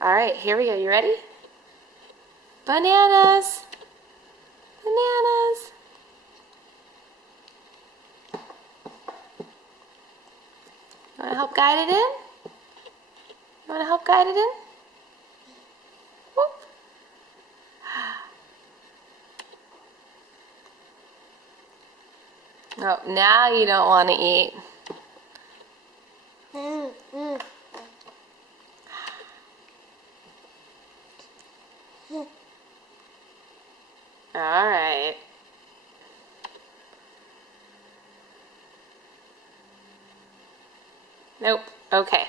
All right, here we go. You ready? Bananas. Bananas. You want to help guide it in? You want to help guide it in? Whoop. Oh, now you don't want to eat. All right. Nope. Okay.